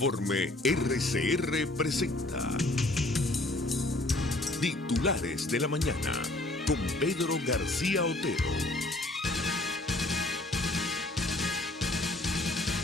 Informe RCR presenta Titulares de la Mañana con Pedro García Otero.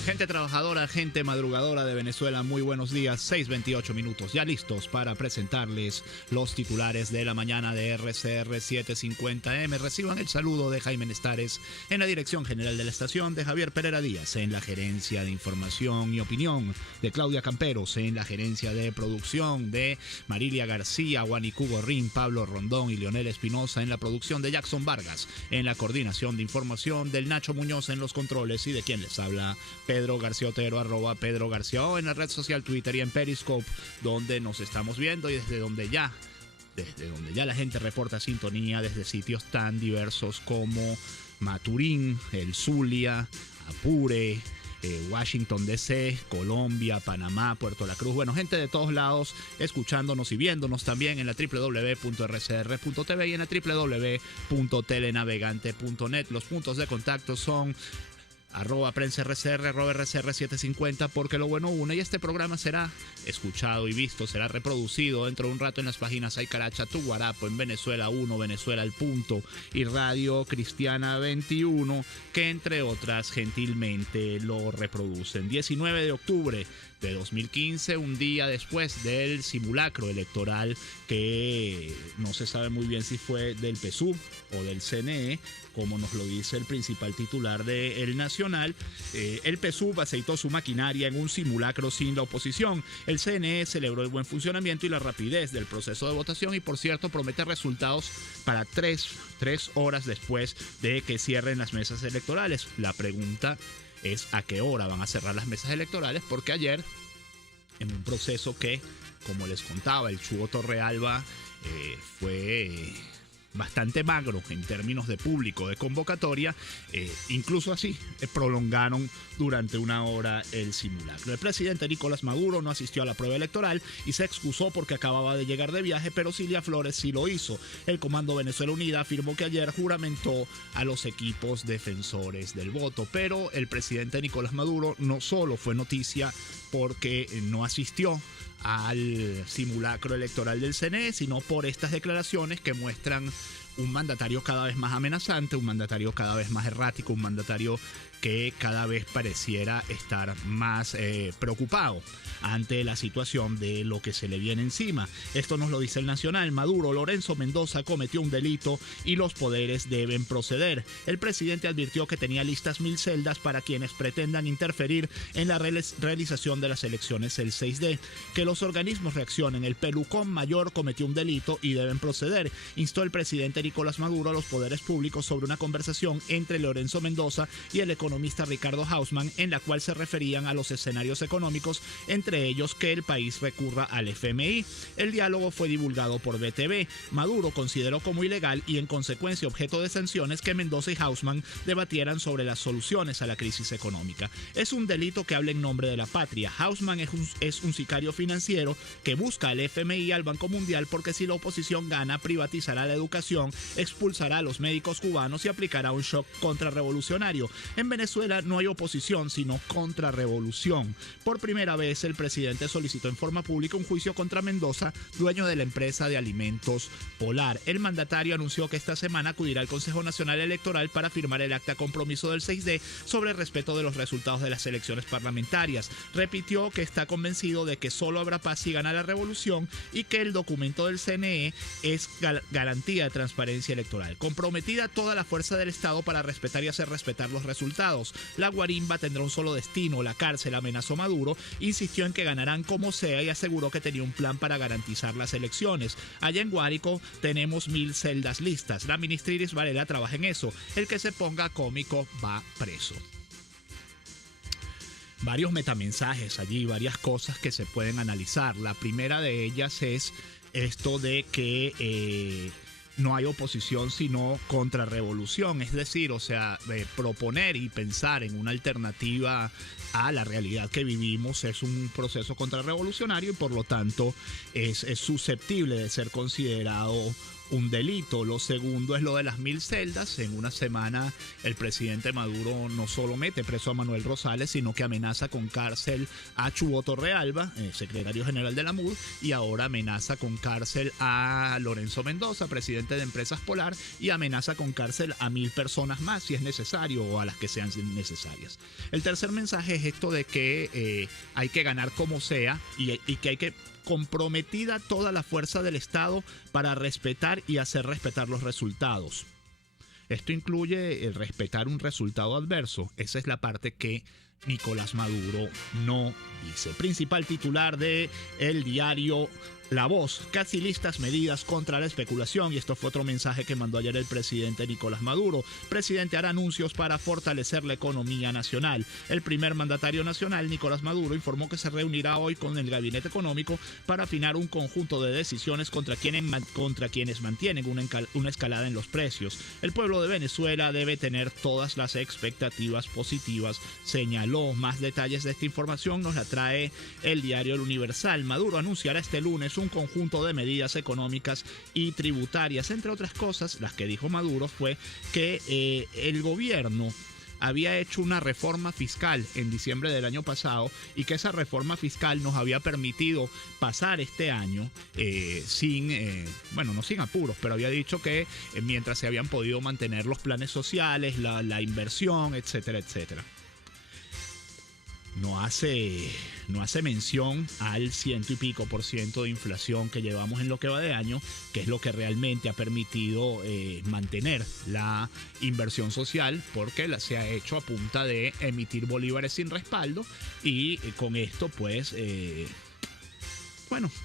Gente trabajadora, gente madrugadora de Venezuela, muy buenos días, 6:28 minutos, ya listos para presentarles los titulares de la mañana de RCR 750M. Reciban el saludo de Jaime Nestares en la dirección general de la estación, de Javier Pereira Díaz en la gerencia de información y opinión, de Claudia Camperos en la gerencia de producción, de Marilia García, Guanicu Gorrín, Pablo Rondón y Leonel Espinosa en la producción, de Jackson Vargas en la coordinación de información, del Nacho Muñoz en los controles y de quien les habla, Pedro García Otero, @Pedro García O en la red social Twitter y en Periscope, donde nos estamos viendo y desde donde ya la gente reporta sintonía desde sitios tan diversos como Maturín, El Zulia, Apure, Washington DC, Colombia, Panamá, Puerto La Cruz. Bueno, gente de todos lados escuchándonos y viéndonos también en la www.rcr.tv y en la www.telenavegante.net. Los puntos de contacto son @PrensaRCR, @RCR750, porque lo bueno une, y este programa será escuchado y visto, será reproducido dentro de un rato en las páginas Aycaracha, Tu Guarapo, en Venezuela 1, Venezuela al Punto y Radio Cristiana 21, que entre otras gentilmente lo reproducen. 19 de octubre de 2015, un día después del simulacro electoral que no se sabe muy bien si fue del PSUV o del CNE, como nos lo dice el principal titular de El Nacional. El PSUV aceitó su maquinaria en un simulacro sin la oposición. El CNE celebró el buen funcionamiento y la rapidez del proceso de votación y, por cierto, promete resultados para tres horas después de que cierren las mesas electorales. La pregunta es a qué hora van a cerrar las mesas electorales, porque ayer, en un proceso que, como les contaba, el Chugo Torrealba fue bastante magro en términos de público de convocatoria, incluso así prolongaron durante una hora el simulacro. El presidente Nicolás Maduro no asistió a la prueba electoral y se excusó porque acababa de llegar de viaje, pero Cilia Flores sí lo hizo. El Comando Venezuela Unida afirmó que ayer juramentó a los equipos defensores del voto, pero el presidente Nicolás Maduro no solo fue noticia porque no asistió al simulacro electoral del CNE, sino por estas declaraciones que muestran un mandatario cada vez más amenazante, un mandatario cada vez más errático, un mandatario que cada vez pareciera estar más preocupado ante la situación de lo que se le viene encima. Esto nos lo dice El Nacional. Maduro: Lorenzo Mendoza cometió un delito y los poderes deben proceder. El presidente advirtió que tenía listas 1000 celdas para quienes pretendan interferir en la realización de las elecciones el 6D. Que los organismos reaccionen. El pelucón mayor cometió un delito y deben proceder. Instó el presidente Nicolás Maduro a los poderes públicos sobre una conversación entre Lorenzo Mendoza y el economista Ricardo Hausmann, en la cual se referían a los escenarios económicos, entre ellos que el país recurra al FMI. El diálogo fue divulgado por BTV. Maduro consideró como ilegal y en consecuencia objeto de sanciones que Mendoza y Hausmann debatieran sobre las soluciones a la crisis económica. Es un delito que habla en nombre de la patria. Hausmann es un sicario financiero que busca al FMI y al Banco Mundial, porque si la oposición gana, privatizará la educación, expulsará a los médicos cubanos y aplicará un shock contrarrevolucionario. En Venezuela no hay oposición, sino contrarrevolución. Por primera vez, el presidente solicitó en forma pública un juicio contra Mendoza, dueño de la empresa de alimentos Polar. El mandatario anunció que esta semana acudirá al Consejo Nacional Electoral para firmar el acta compromiso del 6D sobre el respeto de los resultados de las elecciones parlamentarias. Repitió que está convencido de que solo habrá paz si gana la revolución y que el documento del CNE es garantía de transparencia electoral. Comprometida toda la fuerza del Estado para respetar y hacer respetar los resultados. La guarimba tendrá un solo destino, la cárcel, amenazó Maduro. Insistió en que ganarán como sea y aseguró que tenía un plan para garantizar las elecciones. Allá en Guárico tenemos 1000 celdas listas. La ministra Iris Varela trabaja en eso. El que se ponga cómico va preso. Varios metamensajes allí, varias cosas que se pueden analizar. La primera de ellas es esto de que no hay oposición sino contrarrevolución, es decir, proponer y pensar en una alternativa a la realidad que vivimos es un proceso contrarrevolucionario y por lo tanto es susceptible de ser considerado un delito. Lo segundo es lo de las 1000 celdas. En una semana el presidente Maduro no solo mete preso a Manuel Rosales, sino que amenaza con cárcel a Chubo Torrealba, secretario general de la MUD, y ahora amenaza con cárcel a Lorenzo Mendoza, presidente de Empresas Polar, y amenaza con cárcel a 1000 personas más si es necesario o a las que sean necesarias. El tercer mensaje es esto de que hay que ganar como sea y que hay que comprometida toda la fuerza del Estado para respetar y hacer respetar los resultados. Esto incluye el respetar un resultado adverso. Esa es la parte que Nicolás Maduro no dice. Principal titular de el diario La Voz: casi listas medidas contra la especulación. Y esto fue otro mensaje que mandó ayer el presidente Nicolás Maduro. Presidente hará anuncios para fortalecer la economía nacional. El primer mandatario nacional, Nicolás Maduro, informó que se reunirá hoy con el gabinete económico para afinar un conjunto de decisiones contra quienes mantienen una escalada en los precios. El pueblo de Venezuela debe tener todas las expectativas positivas, señaló. Más detalles de esta información nos la trae el diario El Universal. Maduro anunciará este lunes un conjunto de medidas económicas y tributarias. Entre otras cosas, las que dijo Maduro fue que el gobierno había hecho una reforma fiscal en diciembre del año pasado y que esa reforma fiscal nos había permitido pasar este año no sin apuros, pero había dicho que mientras se habían podido mantener los planes sociales, la inversión, etcétera, etcétera. No hace mención al 100 y pico % de inflación que llevamos en lo que va de año, que es lo que realmente ha permitido mantener la inversión social, porque se ha hecho a punta de emitir bolívares sin respaldo y con esto pues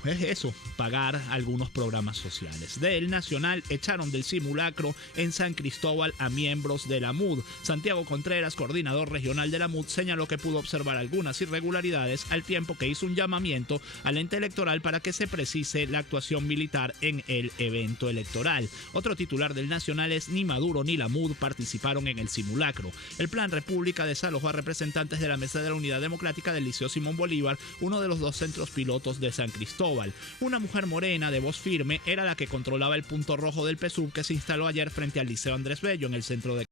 es eso, pagar algunos programas sociales. Del Nacional: echaron del simulacro en San Cristóbal a miembros de la MUD. Santiago Contreras, coordinador regional de la MUD, señaló que pudo observar algunas irregularidades al tiempo que hizo un llamamiento al ente electoral para que se precise la actuación militar en el evento electoral. Otro titular del Nacional es: ni Maduro ni la MUD participaron en el simulacro. El Plan República desalojó a representantes de la Mesa de la Unidad Democrática del Liceo Simón Bolívar, uno de los dos centros pilotos de San Cristóbal. Una mujer morena de voz firme era la que controlaba el punto rojo del PSUV que se instaló ayer frente al Liceo Andrés Bello en el centro de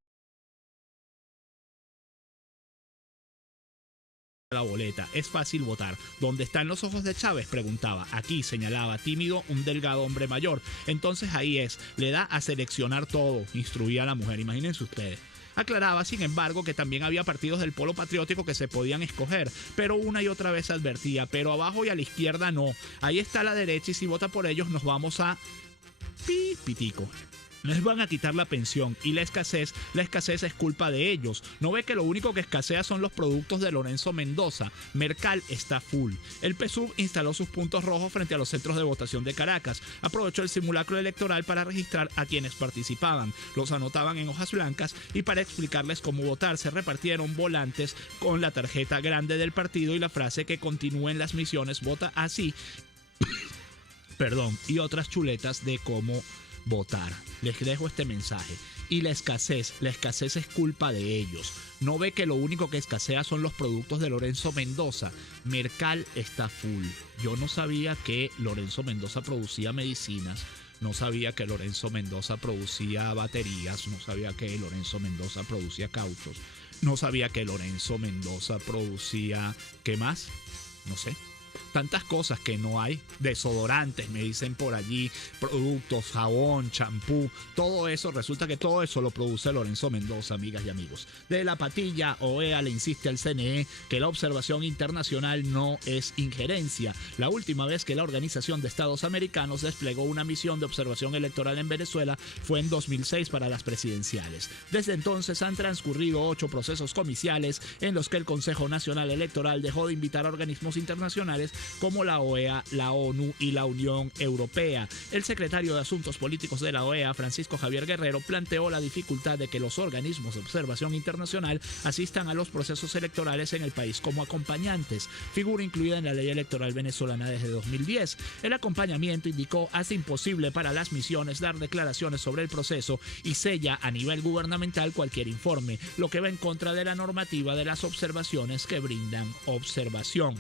la boleta. Es fácil votar. ¿Dónde están los ojos de Chávez?, preguntaba. Aquí, señalaba tímido un delgado hombre mayor. Entonces ahí es, le da a seleccionar todo, instruía a la mujer. Imagínense ustedes. Aclaraba, sin embargo, que también había partidos del polo patriótico que se podían escoger, pero una y otra vez advertía: pero abajo y a la izquierda no. Ahí está la derecha y si vota por ellos nos vamos a pitico. Les van a quitar la pensión y la escasez es culpa de ellos. ¿No ve que lo único que escasea son los productos de Lorenzo Mendoza? Mercal está full. El PSUV instaló sus puntos rojos frente a los centros de votación de Caracas. Aprovechó el simulacro electoral para registrar a quienes participaban. Los anotaban en hojas blancas y para explicarles cómo votar se repartieron volantes con la tarjeta grande del partido y la frase que continúen las misiones, vota así, y otras chuletas de cómo votar. Les dejo este mensaje. Y la escasez es culpa de ellos. ¿No ve que lo único que escasea son los productos de Lorenzo Mendoza? Mercal está full. Yo no sabía que Lorenzo Mendoza producía medicinas. No sabía que Lorenzo Mendoza producía baterías. No sabía que Lorenzo Mendoza producía cauchos. No sabía que Lorenzo Mendoza producía... ¿qué más? No sé. Tantas cosas que no hay. Desodorantes, me dicen por allí, productos, jabón, champú, todo eso, resulta que todo eso lo produce Lorenzo Mendoza, amigas y amigos. De la patilla, OEA le insiste al CNE que la observación internacional no es injerencia. La última vez que la Organización de Estados Americanos desplegó una misión de observación electoral en Venezuela fue en 2006 para las presidenciales. Desde entonces han transcurrido 8 procesos comiciales en los que el Consejo Nacional Electoral dejó de invitar a organismos internacionales como la OEA, la ONU y la Unión Europea. El secretario de Asuntos Políticos de la OEA, Francisco Javier Guerrero, planteó la dificultad de que los organismos de observación internacional asistan a los procesos electorales en el país como acompañantes, figura incluida en la ley electoral venezolana desde 2010. El acompañamiento, indicó, hace imposible para las misiones dar declaraciones sobre el proceso y sella a nivel gubernamental cualquier informe, lo que va en contra de la normativa de las observaciones que brindan observación.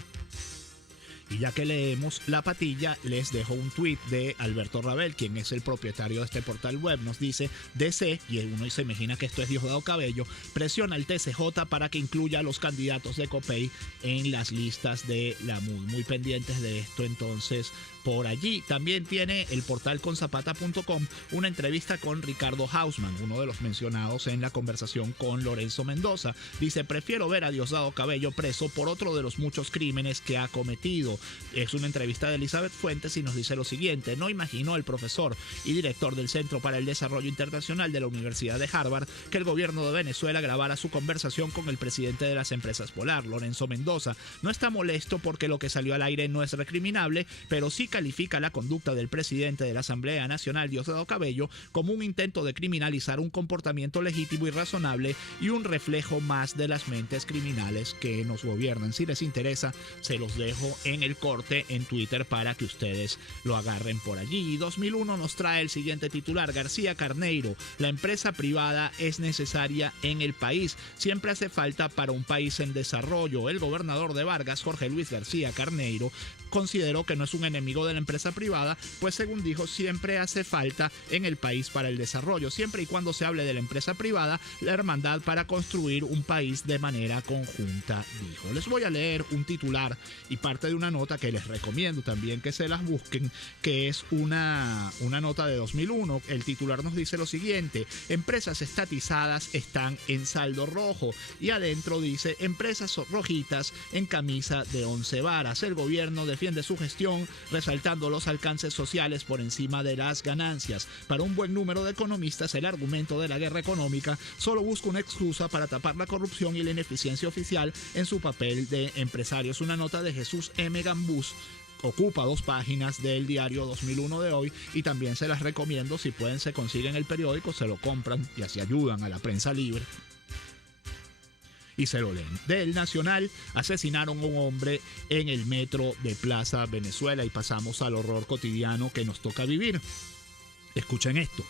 Y ya que leemos La Patilla, les dejo un tuit de Alberto Rabel, quien es el propietario de este portal web. Nos dice: DC, y uno se imagina que esto es Diosdado Cabello, presiona al TCJ para que incluya a los candidatos de Copey en las listas de la MUD. Muy pendientes de esto entonces por allí. También tiene el portal consapata.com una entrevista con Ricardo Hausmann, uno de los mencionados en la conversación con Lorenzo Mendoza. Dice: prefiero ver a Diosdado Cabello preso por otro de los muchos crímenes que ha cometido. Es una entrevista de Elizabeth Fuentes y nos dice lo siguiente: no imaginó el profesor y director del Centro para el Desarrollo Internacional de la Universidad de Harvard que el gobierno de Venezuela grabara su conversación con el presidente de las empresas Polar, Lorenzo Mendoza. No está molesto porque lo que salió al aire no es recriminable, pero sí califica la conducta del presidente de la Asamblea Nacional, Diosdado Cabello, como un intento de criminalizar un comportamiento legítimo y razonable y un reflejo más de las mentes criminales que nos gobiernan. Si les interesa, se los dejo en el corte en Twitter para que ustedes lo agarren por allí. Y 2001 nos trae el siguiente titular: García Carneiro, la empresa privada es necesaria en el país, siempre hace falta para un país en desarrollo. El gobernador de Vargas, Jorge Luis García Carneiro, consideró que no es un enemigo de la empresa privada, pues según dijo, siempre hace falta en el país para el desarrollo, siempre y cuando se hable de la empresa privada, la hermandad para construir un país de manera conjunta, dijo. Les voy a leer un titular y parte de una nota que les recomiendo también que se las busquen, que es una nota de 2001. El titular nos dice lo siguiente: empresas estatizadas están en saldo rojo, y adentro dice: empresas rojitas en camisa de 11 varas. El gobierno defiende su gestión, resaltando los alcances sociales por encima de las ganancias. Para un buen número de economistas, el argumento de la guerra económica solo busca una excusa para tapar la corrupción y la ineficiencia oficial en su papel de empresarios. Una nota de Jesús M. Gambús ocupa 2 páginas del diario 2001 de hoy, y también se las recomiendo. Si pueden, se consiguen el periódico, se lo compran y así ayudan a la prensa libre y se lo leen. Del Nacional: asesinaron a un hombre en el metro de Plaza Venezuela, y pasamos al horror cotidiano que nos toca vivir. Escuchen esto.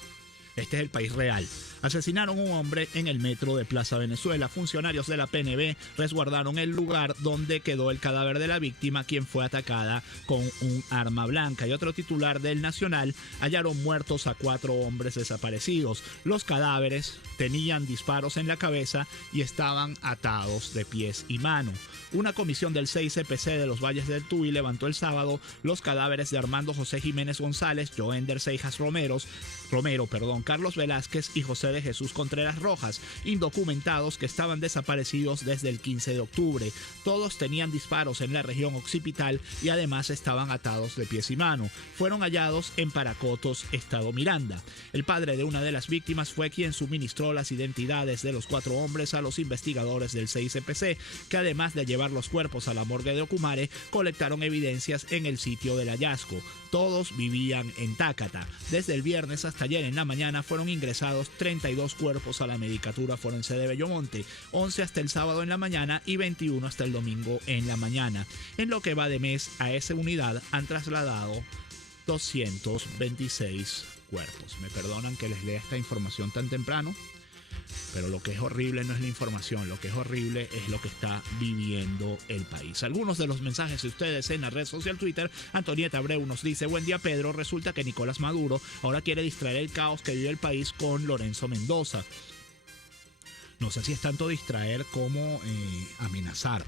Este es el país real. Asesinaron a un hombre en el metro de Plaza Venezuela. Funcionarios de la PNV resguardaron el lugar donde quedó el cadáver de la víctima, quien fue atacada con un arma blanca. Y otro titular del Nacional: hallaron muertos a 4 hombres desaparecidos. Los cadáveres tenían disparos en la cabeza y estaban atados de pies y manos. Una comisión del 6CPC de los Valles del Tuy levantó el sábado los cadáveres de Armando José Jiménez González, Joender Seijas Romero, Carlos Velázquez y José de Jesús Contreras Rojas, indocumentados que estaban desaparecidos desde el 15 de octubre. Todos tenían disparos en la región occipital y además estaban atados de pies y manos. Fueron hallados en Paracotos, estado Miranda. El padre de una de las víctimas fue quien suministró las identidades de los 4 hombres a los investigadores del 6CPC, que además de llevar los cuerpos a la morgue de Ocumare, colectaron evidencias en el sitio del hallazgo. Todos vivían en Tácata. Desde el viernes hasta ayer en la mañana fueron ingresados 32 cuerpos a la Medicatura Forense de Bellomonte, 11 hasta el sábado en la mañana y 21 hasta el domingo en la mañana. En lo que va de mes, a esa unidad han trasladado 226 cuerpos. Me perdonan que les lea esta información tan temprano, pero lo que es horrible no es la información, lo que es horrible es lo que está viviendo el país. Algunos de los mensajes de ustedes en la red social Twitter. Antonieta Abreu nos dice: buen día, Pedro, resulta que Nicolás Maduro ahora quiere distraer el caos que vive el país con Lorenzo Mendoza. No sé si es tanto distraer como amenazar,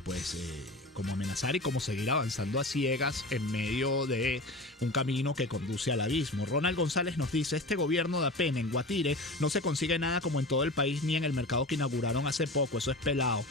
como amenazar y como seguir avanzando a ciegas en medio de un camino que conduce al abismo. Ronald González nos dice: este gobierno da pena. En Guatire no se consigue nada como en todo el país ni en el mercado que inauguraron hace poco. Eso es pelado.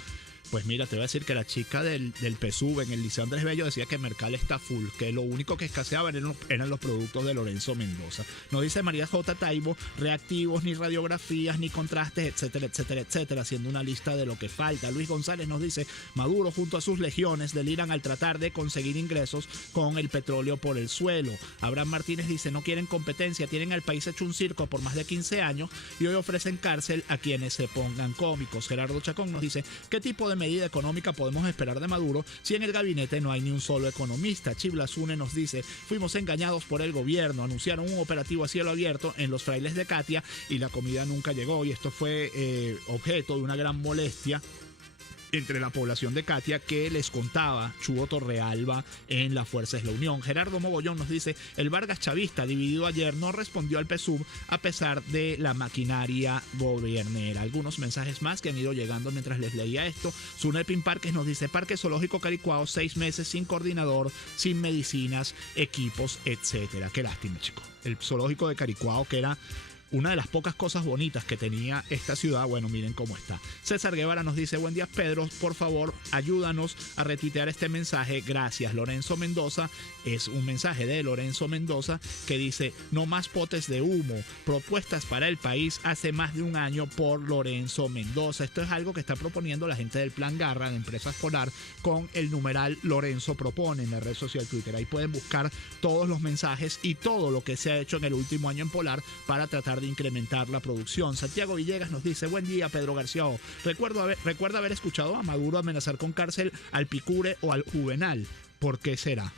Pues mira, te voy a decir que la chica del PSUV en el Liceo Andrés Bello decía que Mercal está full, que lo único que escaseaba eran los productos de Lorenzo Mendoza. Nos dice María J. Taibo: reactivos, ni radiografías, ni contrastes, etcétera, etcétera, etcétera, haciendo una lista de lo que falta. Luis González nos dice: Maduro junto a sus legiones deliran al tratar de conseguir ingresos con el petróleo por el suelo. Abraham Martínez dice: no quieren competencia, tienen al país hecho un circo por más de 15 años y hoy ofrecen cárcel a quienes se pongan cómicos. Gerardo Chacón nos dice: ¿qué tipo de medida económica podemos esperar de Maduro si en el gabinete no hay ni un solo economista? Chiblasune nos dice: fuimos engañados por el gobierno, anunciaron un operativo a cielo abierto en los Frailes de Catia y la comida nunca llegó, y esto fue objeto de una gran molestia entre la población de Catia que les contaba Chugo Torrealba en las Fuerzas de la Unión. Gerardo Mogollón nos dice: el Vargas chavista dividido ayer no respondió al PSUV a pesar de la maquinaria gobiernera. Algunos mensajes más que han ido llegando mientras les leía esto. Sunepin Parques nos dice: Parque Zoológico Caricuao, 6 meses sin coordinador, sin medicinas, equipos, etcétera. Qué lástima, chicos. El zoológico de Caricuao, que era una de las pocas cosas bonitas que tenía esta ciudad, bueno, miren cómo está. César Guevara nos dice: buen día, Pedro, por favor, ayúdanos a retuitear este mensaje. Gracias. Lorenzo Mendoza, es un mensaje de Lorenzo Mendoza que dice: no más potes de humo, propuestas para el país hace más de un año, por Lorenzo Mendoza. Esto es algo que está proponiendo la gente del Plan Garra de Empresas Polar con el numeral Lorenzo Propone en la red social Twitter. Ahí pueden buscar todos los mensajes y todo lo que se ha hecho en el último año en Polar para tratar de incrementar la producción. Santiago Villegas nos dice: buen día, Pedro García. Recuerda haber escuchado a Maduro amenazar con cárcel al Picure o al Juvenal. ¿Por qué será?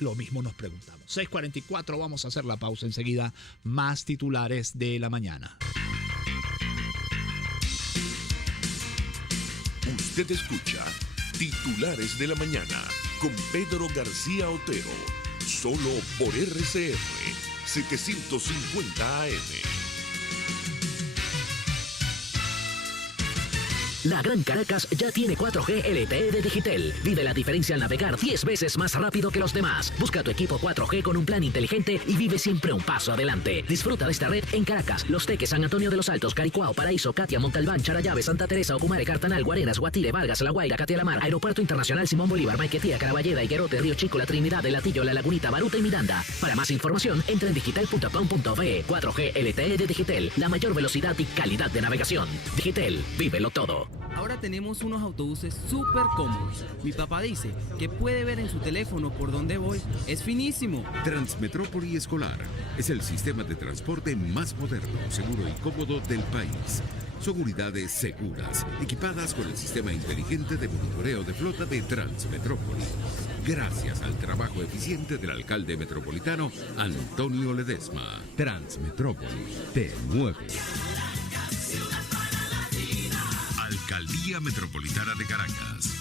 Lo mismo nos preguntamos. 6:44, vamos a hacer la pausa enseguida. Más titulares de la mañana. Usted escucha Titulares de la Mañana con Pedro García Otero, solo por RCR 750 AM. La Gran Caracas ya tiene 4G LTE de Digitel. Vive la diferencia al navegar 10 veces más rápido que los demás. Busca tu equipo 4G con un plan inteligente y vive siempre un paso adelante. Disfruta de esta red en Caracas, Los Teques, San Antonio de los Altos, Caricuao, Paraíso, Catia, Montalbán, Charallave, Santa Teresa, Ocumare, Cartanal, Guarenas, Guatire, Vargas, La Guaira, Catia la Mar, Aeropuerto Internacional Simón Bolívar, Maiquetía, Caraballeda, Higuerote, Río Chico, La Trinidad, El Latillo, La Lagunita, Baruta y Miranda. Para más información, entra en digital.com.be. 4G LTE de Digitel, la mayor velocidad y calidad de navegación. Digitel, vívelo todo. Ahora tenemos unos autobuses súper cómodos. Mi papá dice que puede ver en su teléfono por dónde voy. Es finísimo. Transmetrópoli Escolar es el sistema de transporte más moderno, seguro y cómodo del país. Son unidades seguras, equipadas con el sistema inteligente de monitoreo de flota de Transmetrópoli. Gracias al trabajo eficiente del alcalde metropolitano Antonio Ledesma. Transmetrópoli te mueve. Alcaldía Metropolitana de Caracas.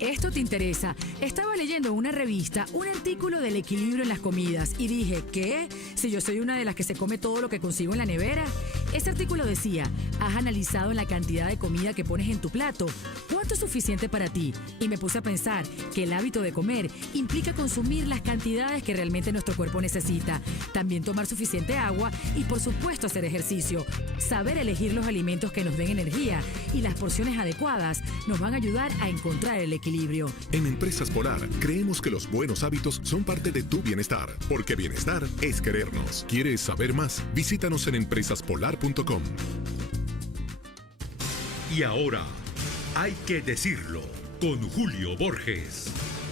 Esto te interesa. Estaba leyendo en una revista un artículo del equilibrio en las comidas y dije, ¿qué? Si yo soy una de las que se come todo lo que consigo en la nevera. Ese artículo decía: ¿has analizado la cantidad de comida que pones en tu plato? ¿Cuánto es suficiente para ti? Y me puse a pensar que el hábito de comer implica consumir las cantidades que realmente nuestro cuerpo necesita. También tomar suficiente agua y, por supuesto, hacer ejercicio. Saber elegir los alimentos que nos den energía y las porciones adecuadas nos van a ayudar a encontrar el equilibrio. En Empresas Polar creemos que los buenos hábitos son parte de tu bienestar, porque bienestar es querernos. ¿Quieres saber más? Visítanos en empresaspolar.com. Y ahora, hay que decirlo, con Julio Borges.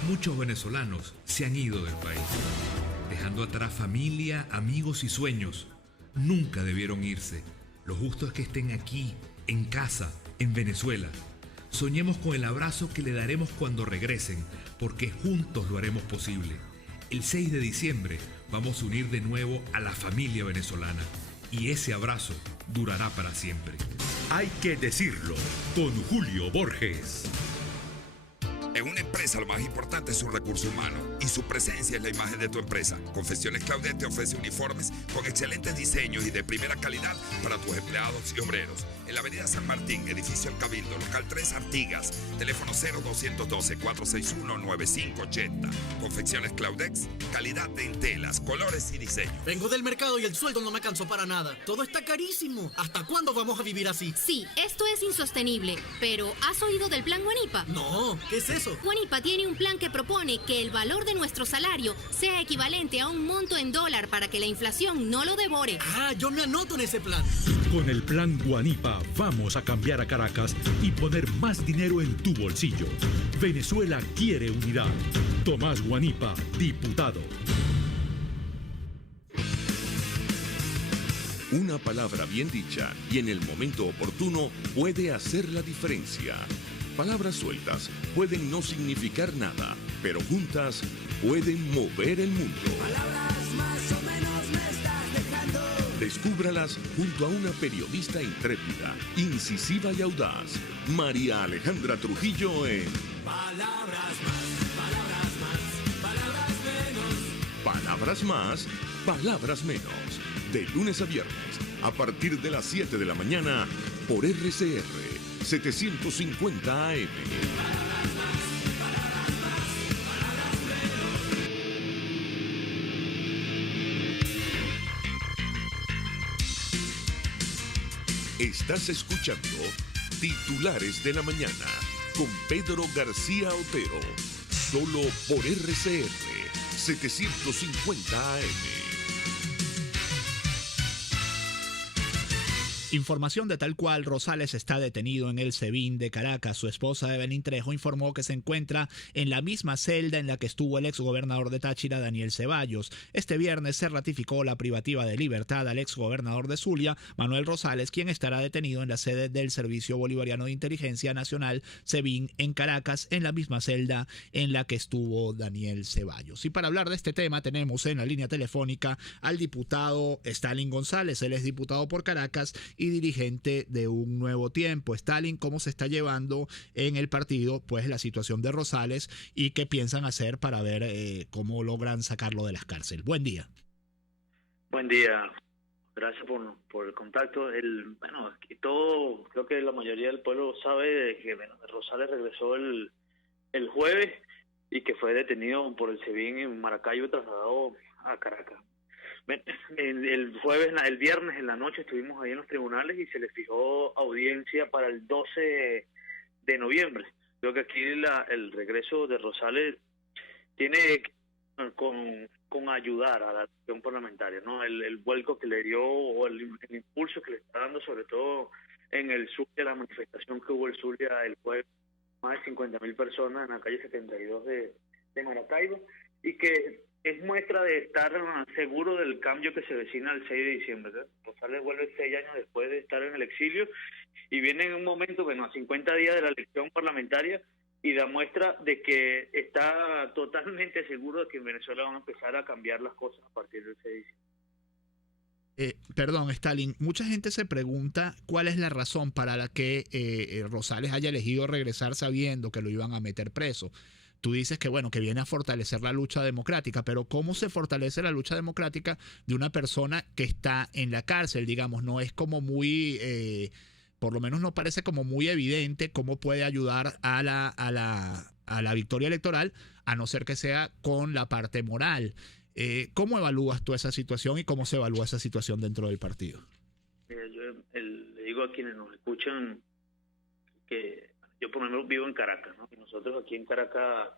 Muchos venezolanos se han ido del país, dejando atrás familia, amigos y sueños. Nunca debieron irse. Lo justo es que estén aquí, en casa, en Venezuela. Soñemos con el abrazo que le daremos cuando regresen, porque juntos lo haremos posible. El 6 de diciembre vamos a unir de nuevo a la familia venezolana, y ese abrazo durará para siempre. Hay que decirlo, con Julio Borges. En una empresa lo más importante es su recurso humano y su presencia es la imagen de tu empresa. Confecciones Claudette te ofrece uniformes con excelentes diseños y de primera calidad para tus empleados y obreros. En la avenida San Martín, edificio El Cabildo, local 3 Artigas, teléfono 0212-461-9580. Confecciones Claudette, calidad en telas, colores y diseños. Vengo del mercado y el sueldo no me alcanzó para nada. Todo está carísimo. ¿Hasta cuándo vamos a vivir así? Sí, esto es insostenible. Pero, ¿has oído del plan Guanipa? No, ¿qué es eso? Guanipa tiene un plan que propone que el valor de nuestro salario sea equivalente a un monto en dólar para que la inflación no lo devore. Ah, yo me anoto en ese plan. Con el plan Guanipa vamos a cambiar a Caracas y poner más dinero en tu bolsillo. Venezuela quiere unidad. Tomás Guanipa, diputado. Una palabra bien dicha y en el momento oportuno puede hacer la diferencia. Palabras sueltas pueden no significar nada, pero juntas pueden mover el mundo. Palabras más o menos me estás dejando. Descúbralas junto a una periodista intrépida, incisiva y audaz, María Alejandra Trujillo en Palabras más, palabras más, palabras menos. Palabras más, palabras menos. De lunes a viernes, a partir de las 7 de la mañana, por RCR 750 AM. Estás escuchando Titulares de la Mañana con Pedro García Otero, solo por RCR 750 AM. Información de tal cual: Rosales está detenido en el SEBIN de Caracas. Su esposa Evelyn Trejo informó que se encuentra en la misma celda en la que estuvo el exgobernador de Táchira, Daniel Ceballos. Este viernes se ratificó la privativa de libertad al exgobernador de Zulia, Manuel Rosales, quien estará detenido en la sede del Servicio Bolivariano de Inteligencia Nacional, SEBIN, en Caracas, en la misma celda en la que estuvo Daniel Ceballos. Y para hablar de este tema tenemos en la línea telefónica al diputado Stalin González. Él es diputado por Caracas y dirigente de Un Nuevo Tiempo. Stalin, ¿cómo se está llevando en el partido pues la situación de Rosales y qué piensan hacer para ver cómo logran sacarlo de las cárceles? Buen día. Buen día. Gracias por el contacto. Creo que la mayoría del pueblo sabe de que Rosales regresó el jueves y que fue detenido por el SEBIN en Maracaibo y trasladado a Caracas. El viernes en la noche estuvimos ahí en los tribunales y se le fijó audiencia para el 12 de noviembre. Creo que aquí el regreso de Rosales tiene con ayudar a la acción parlamentaria, ¿no? El vuelco que le dio o el impulso que le está dando, sobre todo en el sur de la manifestación que hubo el jueves, más de 50.000 personas en la calle 72 de Maracaibo, y que es muestra de estar seguro del cambio que se vecina el 6 de diciembre. ¿Sí? Rosales vuelve 6 años después de estar en el exilio y viene en un momento, a 50 días de la elección parlamentaria, y da muestra de que está totalmente seguro de que en Venezuela van a empezar a cambiar las cosas a partir del 6 de diciembre. Perdón, Stalin, mucha gente se pregunta cuál es la razón para la que Rosales haya elegido regresar sabiendo que lo iban a meter preso. Tú dices que que viene a fortalecer la lucha democrática, pero ¿cómo se fortalece la lucha democrática de una persona que está en la cárcel? Digamos, no es como muy, por lo menos no parece como muy evidente cómo puede ayudar a la victoria electoral, a no ser que sea con la parte moral. ¿Cómo evalúas tú esa situación y cómo se evalúa esa situación dentro del partido? Yo le digo a quienes nos escuchan que yo por ejemplo vivo en Caracas, ¿no? Y nosotros aquí en Caracas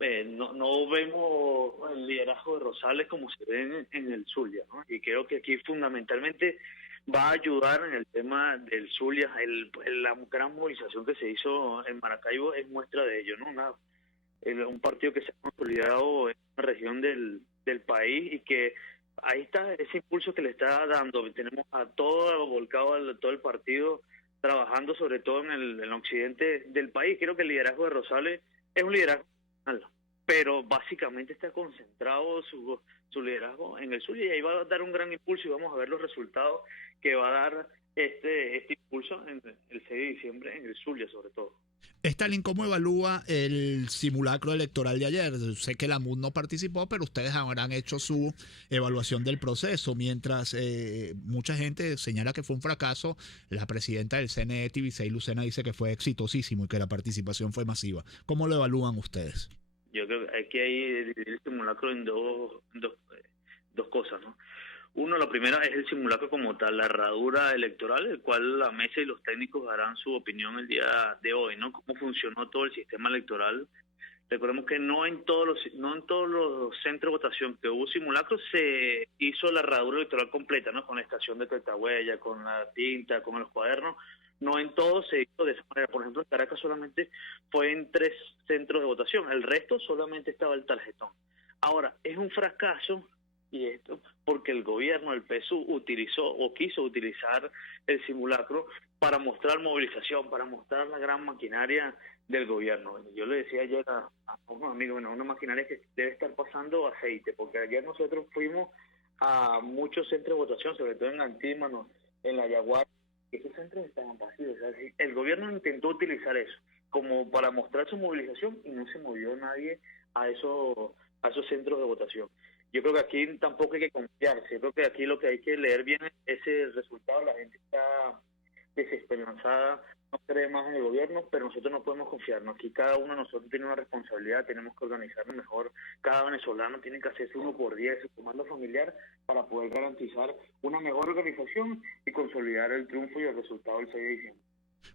no vemos el liderazgo de Rosales como se ve en el Zulia, ¿no? Y creo que aquí fundamentalmente va a ayudar en el tema del Zulia. La gran movilización que se hizo en Maracaibo es muestra de ello, ¿no? Un partido que se ha consolidado en una región del país y que ahí está ese impulso que le está dando. Tenemos a todo volcado, todo el partido trabajando sobre todo en el occidente del país. Creo que el liderazgo de Rosales es un liderazgo nacional, pero básicamente está concentrado su liderazgo en el Zulia, y ahí va a dar un gran impulso y vamos a ver los resultados que va a dar este impulso en el 6 de diciembre en el Zulia sobre todo. Stalin, ¿cómo evalúa el simulacro electoral de ayer? Sé que la MUD no participó, pero ustedes habrán hecho su evaluación del proceso. Mientras mucha gente señala que fue un fracaso, la presidenta del CNE, Tibisay Lucena, dice que fue exitosísimo y que la participación fue masiva. ¿Cómo lo evalúan ustedes? Yo creo que hay que dividir el simulacro en dos cosas, ¿no? Uno, la primera es el simulacro como tal, la herradura electoral, el cual la mesa y los técnicos darán su opinión el día de hoy, ¿no? Cómo funcionó todo el sistema electoral. Recordemos que no en todos los centros de votación que hubo simulacro se hizo la herradura electoral completa, ¿no? Con la estación de tetahuella, con la tinta, con los cuadernos. No en todos se hizo de esa manera. Por ejemplo, en Caracas solamente fue en 3 centros de votación. El resto solamente estaba el tarjetón. Ahora, es un fracaso, y esto porque el gobierno, el PSUV, utilizó o quiso utilizar el simulacro para mostrar movilización, para mostrar la gran maquinaria del gobierno. Yo le decía ayer a unos amigos, una maquinaria que debe estar pasando aceite, porque ayer nosotros fuimos a muchos centros de votación, sobre todo en Antímano, en La Yaguara. Esos centros estaban vacíos. O sea, el gobierno intentó utilizar eso como para mostrar su movilización y no se movió nadie a esos centros de votación. Yo creo que aquí tampoco hay que confiarse. Yo creo que aquí lo que hay que leer bien es ese resultado. La gente está desesperanzada, no cree más en el gobierno, pero nosotros no podemos confiarnos. Aquí cada uno de nosotros tiene una responsabilidad, tenemos que organizarnos mejor. Cada venezolano tiene que hacerse 1x10 su comando familiar para poder garantizar una mejor organización y consolidar el triunfo y el resultado del 6 de diciembre.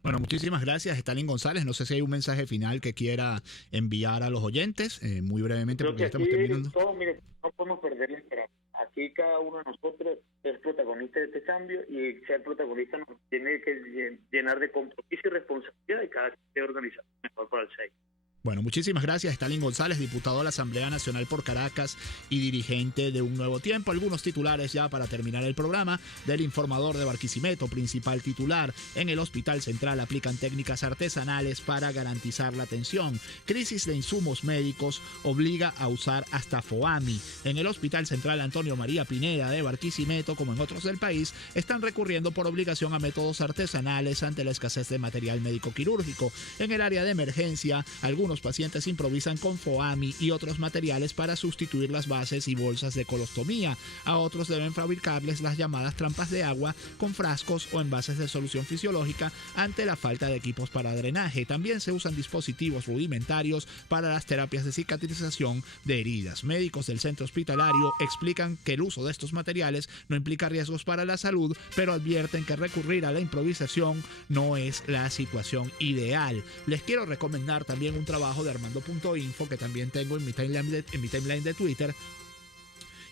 Bueno, muchísimas gracias, Stalin González. No sé si hay un mensaje final que quiera enviar a los oyentes, muy brevemente, Creo porque ya que estamos aquí terminando. todos, mire, no podemos perder la esperanza. Aquí cada uno de nosotros es protagonista de este cambio y ser protagonista nos tiene que llenar de compromiso y responsabilidad de cada que esté organizado mejor para el 6. Bueno, muchísimas gracias, Stalin González, diputado de la Asamblea Nacional por Caracas y dirigente de Un Nuevo Tiempo. Algunos titulares ya para terminar el programa. Del Informador de Barquisimeto, principal titular: en el Hospital Central aplican técnicas artesanales para garantizar la atención. Crisis de insumos médicos obliga a usar hasta FOAMI. En el Hospital Central Antonio María Pineda de Barquisimeto, como en otros del país, están recurriendo por obligación a métodos artesanales ante la escasez de material médico quirúrgico. En el área de emergencia, algunos pacientes improvisan con FOAMI y otros materiales para sustituir las bases y bolsas de colostomía. A otros deben fabricarles las llamadas trampas de agua con frascos o envases de solución fisiológica ante la falta de equipos para drenaje. También se usan dispositivos rudimentarios para las terapias de cicatrización de heridas. Médicos del centro hospitalario explican que el uso de estos materiales no implica riesgos para la salud, pero advierten que recurrir a la improvisación no es la situación ideal. Les quiero recomendar también un trabajo de Armando.info que también tengo en mi timeline de Twitter,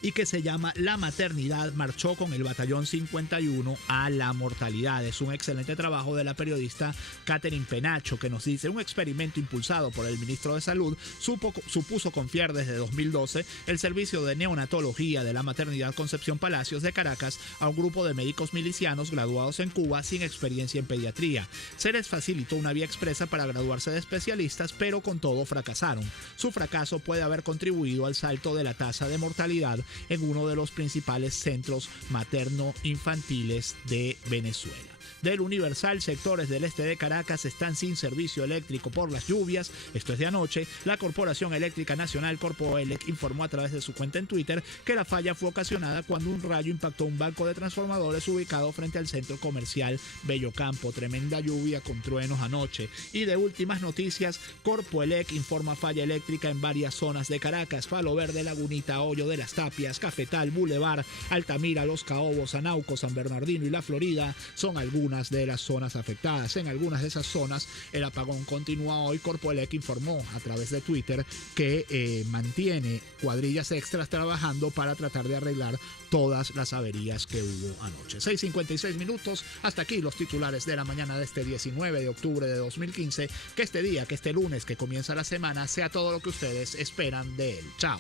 y que se llama La maternidad marchó con el batallón 51 a la mortalidad. Es un excelente trabajo de la periodista Catherine Penacho, que nos dice: un experimento impulsado por el ministro de Salud supuso confiar desde 2012 el servicio de neonatología de la maternidad Concepción Palacios de Caracas a un grupo de médicos milicianos graduados en Cuba sin experiencia en pediatría. Se les facilitó una vía expresa para graduarse de especialistas, pero con todo fracasaron. Su fracaso puede haber contribuido al salto de la tasa de mortalidad en uno de los principales centros materno-infantiles de Venezuela. Del Universal, sectores del este de Caracas están sin servicio eléctrico por las lluvias. Esto es de anoche. La Corporación Eléctrica Nacional, Corpoelec, informó a través de su cuenta en Twitter que la falla fue ocasionada cuando un rayo impactó un banco de transformadores ubicado frente al centro comercial Bellocampo. Tremenda lluvia con truenos anoche. Y de últimas noticias, Corpoelec informa falla eléctrica en varias zonas de Caracas: Palo Verde, Lagunita, Hoyo de las Tapias, Cafetal, Boulevard, Altamira, Los Caobos, Anauco, San Bernardino y La Florida son algunas de las zonas afectadas. En algunas de esas zonas el apagón continúa hoy. Corpoelec informó a través de Twitter que mantiene cuadrillas extras trabajando para tratar de arreglar todas las averías que hubo anoche. 6:56 minutos. Hasta aquí los titulares de la mañana de este 19 de octubre de 2015. Que este día, que este lunes que comienza la semana, sea todo lo que ustedes esperan de él. Chao.